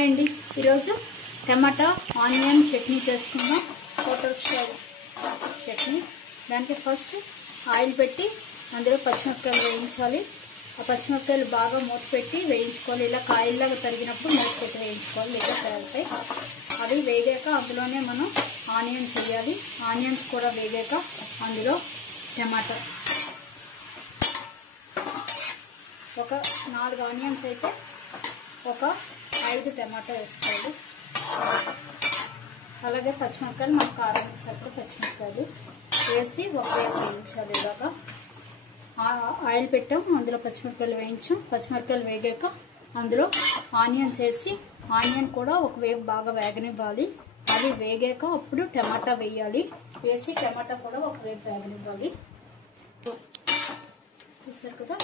Hi అండి, ఈరోజు టమాటా onion chutney చేసుకుందాం. Hotel style chutney. దానికి ఫస్ట్ ఆయిల్ పెట్టి అందులో పచ్చిమిరపకాయలు వేయించాలి. ఆ పచ్చిమిరపకాయలు బాగా మూత పెట్టి వేయించుకోవాలి. ఇలా కాయల్లాగా తరిగినప్పుడు మూత పెట్టి వేయించుకోవాలి, లేదా కాయలపై. అవి వేగాక అందులోనే మనం ఆనియన్స్ వేయాలి. ఆనియన్స్ కూడా వేగాక అందులో టమాటా ఒక 4 ఆనియన్స్ అయితే ఒక 5 టమాటా వేసుకోవాలి. అలాగే పచ్చిమిరపకాయలు మనకు కారం సరిపడా పచ్చిమిరపకాయలు వేసి ఒకవైపు వేయించాలి. ఇలాగా ఆయిల్ పెట్టాం, అందులో పచ్చిమిరపకాయలు వేయించాం. పచ్చిమిరపకాయలు వేగాక అందులో ఆనియన్స్ వేసి ఆనియన్ కూడా ఒకవైపు బాగా వేగనివ్వాలి. అది వేగాక అప్పుడు టమాటా వేయాలి. వేసి టమాటా కూడా ఒకవైపు వేగనివ్వాలి. చూసారు కదా,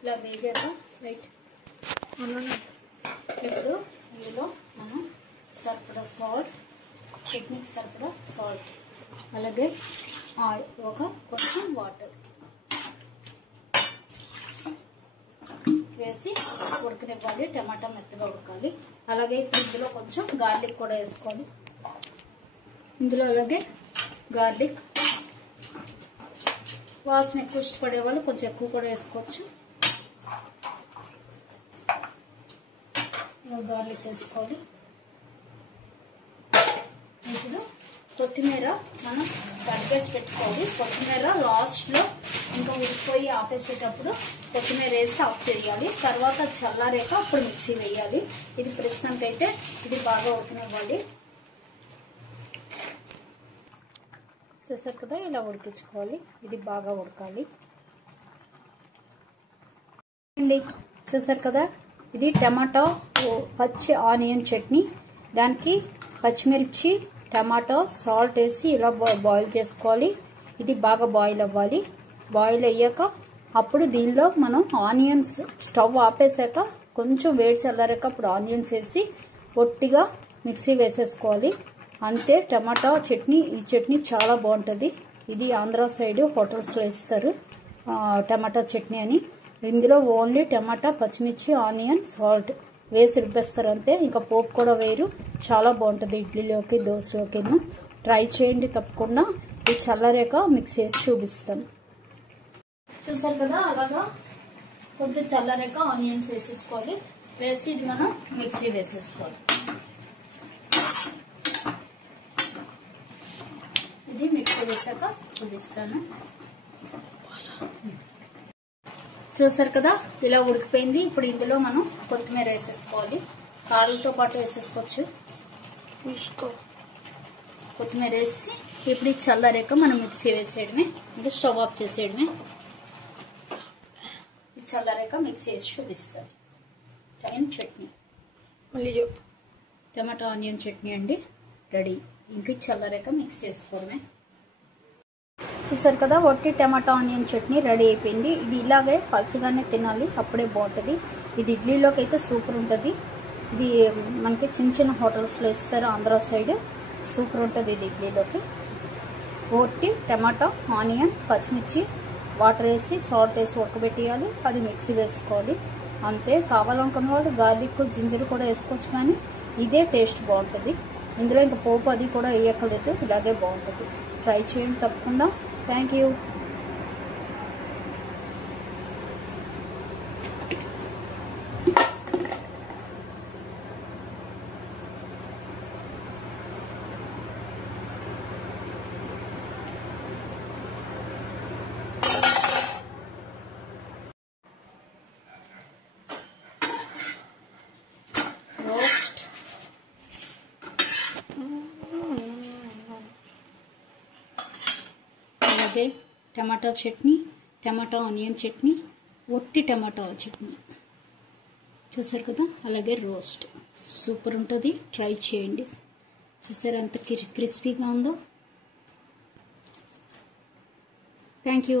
ఇలా వేగాక రైట్. ఇప్పుడు ఇందులో మనం సరిపడా సాల్ట్, చట్నీకి సరిపడా సాల్ట్, అలాగే కొంచెం వాటర్ వేసి ఉడకనివ్వాలి. టమాటా మెత్తగా ఉడకాలి. అలాగే ఇందులో కొంచెం గార్లిక్ కూడా వేసుకోవాలి. ఇందులో అలాగే గార్లిక్ వాసన ఎక్కువ ఇష్టపడే వాళ్ళు కొంచెం ఎక్కువ కూడా వేసుకోవచ్చు. గార్లిక్ వేసుకోవాలి. ఇప్పుడు కొత్తిమీర మనం కట్ చేసి పెట్టుకోవాలి. కొత్తిమీర లాస్ట్లో ఇంకా ఉడికిపోయి ఆపేసేటప్పుడు కొత్తిమీర వేసి ఆఫ్ చేయాలి. తర్వాత చల్లారాక అప్పుడు మిక్సీ వేయాలి. ఇది ప్రస్తుతానికైతే ఇది బాగా ఉడకనివ్వాలి. చూసారు కదా, ఇలా ఉడికించుకోవాలి. ఇది బాగా ఉడకాలి అండి. చూసారు కదా, ఇది టమాటో పచ్చి ఆనియన్ చట్నీ. దానికి పచ్చిమిర్చి, టమాటో, సాల్ట్ వేసి ఇలా బాయిల్ చేసుకోవాలి. ఇది బాగా బాయిల్ అవ్వాలి. బాయిల్ అయ్యాక అప్పుడు దీనిలో మనం ఆనియన్స్ స్టవ్ ఆపేసాక కొంచెం వేడి చల్లారాక అప్పుడు ఆనియన్స్ వేసి పొట్టిగా మిక్సీ వేసేసుకోవాలి. అంతే, టమాటా చట్నీ. ఈ చట్నీ చాలా బాగుంటుంది. ఇది ఆంధ్ర సైడ్ హోటల్స్లో ఇస్తారు టమాటా చట్నీ అని. ఇందులో ఓన్లీ టమాటా, పచ్చిమిర్చి, ఆనియన్, సాల్ట్ వేసి రుబ్బేస్తారు అంతే. ఇంకా పోపు కూడా వేరు. చాలా బాగుంటుంది ఇడ్లీలోకి, దోశలోకి. ట్రై చేయండి తప్పకుండా. ఇది చల్లారాక మిక్స్ చేసి చూపిస్తాను. చూసారు కదా, అలాగా కొంచెం చల్లారాక ఆనియన్స్ వేసేసుకోవాలి. వేసి ఇది మనం మిక్సీ వేసేసుకోవాలి. ఇది మిక్సీ వేసాక చూపిస్తాను. చూసారు కదా, ఇలా ఉడికిపోయింది. ఇప్పుడు ఇందులో మనం కొత్తిమీర వేసేసుకోవాలి. కారంతో పాటు వేసేసుకోవచ్చు. కొత్తిమీర వేసి ఇప్పుడు ఇది చల్లారాక మనం మిక్సీ వేసేయడమే. ఇంకా స్టవ్ ఆఫ్ చేసేయడమే. ఇది చల్లారాక మిక్సీ వేసి చూపిస్తాను. ఆనియన్ చట్నీ, టమాటా ఆనియన్ చట్నీ అండి, రెడీ. ఇంక చల్లారాక మిక్స్ చేసుకోవడమే. చూసారు కదా, వట్టి టమాటా ఆనియన్ చట్నీ రెడీ అయిపోయింది. ఇది ఇలాగే పలుచగానే తినాలి, అప్పుడే బాగుంటుంది. ఇది ఇడ్లీలోకి అయితే సూపర్ ఉంటుంది. ఇది మనకి చిన్న చిన్న హోటల్స్లో ఇస్తారు ఆంధ్ర సైడ్. సూపర్ ఉంటుంది ఇది ఇడ్లీలోకి. వట్టి టమాటా, ఆనియన్, పచ్చిమిర్చి, వాటర్ వేసి సాల్ట్ వేసి ఉడకబెట్టేయాలి. అది మిక్సీ వేసుకోవాలి అంతే. కావాలనుకున్న వాళ్ళు గార్లిక్, జింజర్ కూడా వేసుకోవచ్చు, కానీ ఇదే టేస్ట్ బాగుంటుంది. ఇందులో ఇంకా పోపు అది కూడా వేయక్కర్లేదు, ఇలాగే బాగుంటుంది. ట్రై చేయండి తప్పకుండా. Thank you. రోస్ట్, అలాగే టమాటా చట్నీ, టమాటా ఆనియన్ చట్నీ, ఒట్టి టమాటా చట్నీ. చూసారు కదా, అలాగే రోస్ట్ సూపర్ ఉంటుంది. ట్రై చేయండి. చూసారు ఎంత క్రిస్పీగా ఉందో. Thank you.